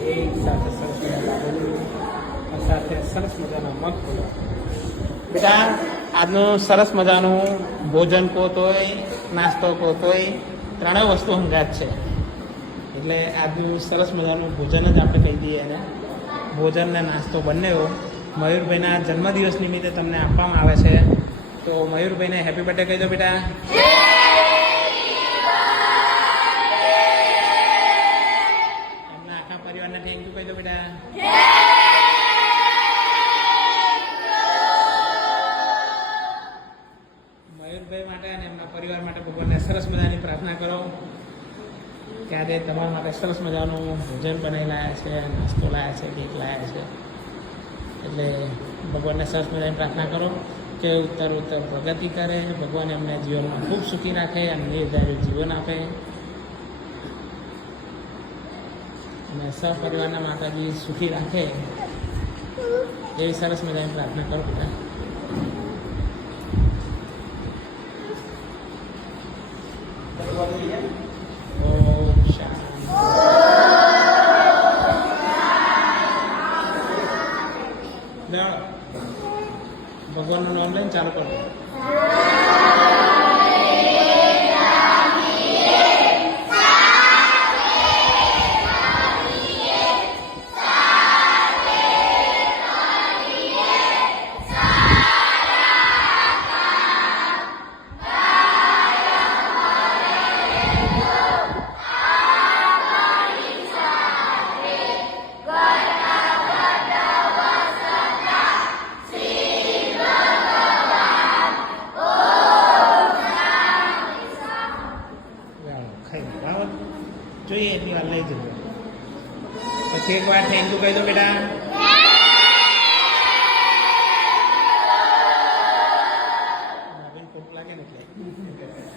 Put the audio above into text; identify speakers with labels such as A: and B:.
A: એક સાથે સરસ મજાના સાથે સરસ મજાના મગ ખોલો બેટા આજનું સરસ મજાનું ભોજન કહો તોય નાસ્તો કહો તોય ત્રણેય વસ્તુ હંગાત છે. એટલે આજનું સરસ મજાનું ભોજન જ આપણે કહી દઈએ એને. ભોજન ને નાસ્તો બંને મયુરભાઈના જન્મદિવસ નિમિત્તે તમને આપવામાં આવે છે. તો મયુરભાઈને હેપી બર્થડે કહી દો બેટા મયુરભાઈ માટે અને એમના પરિવાર માટે ભગવાનને સરસ મજાની પ્રાર્થના કરો કે આજે તમારા માટે સરસ મજાનું ભોજન બનાવી લાયા છે, નાસ્તો લાયા છે, કેક લાયા છે. એટલે ભગવાનને સરસ મજાની પ્રાર્થના કરો કે ઉત્તર ઉત્તર પ્રગતિ કરે, ભગવાન એમને જીવનમાં ખૂબ સુખી રાખે અને નિર્ધારિત જીવન આપે. અને સપરિવારના માતાજી સુખી રાખે. એવી સરસ મજાની પ્રાર્થના કરો બધા. ભગવાનનું નામ લઈને ચાલુ કરો. જોઈએ એટલી વાર લઈ જવું પછી એક વાર થેન્ક યુ કહી દો બેટા. લાગે ને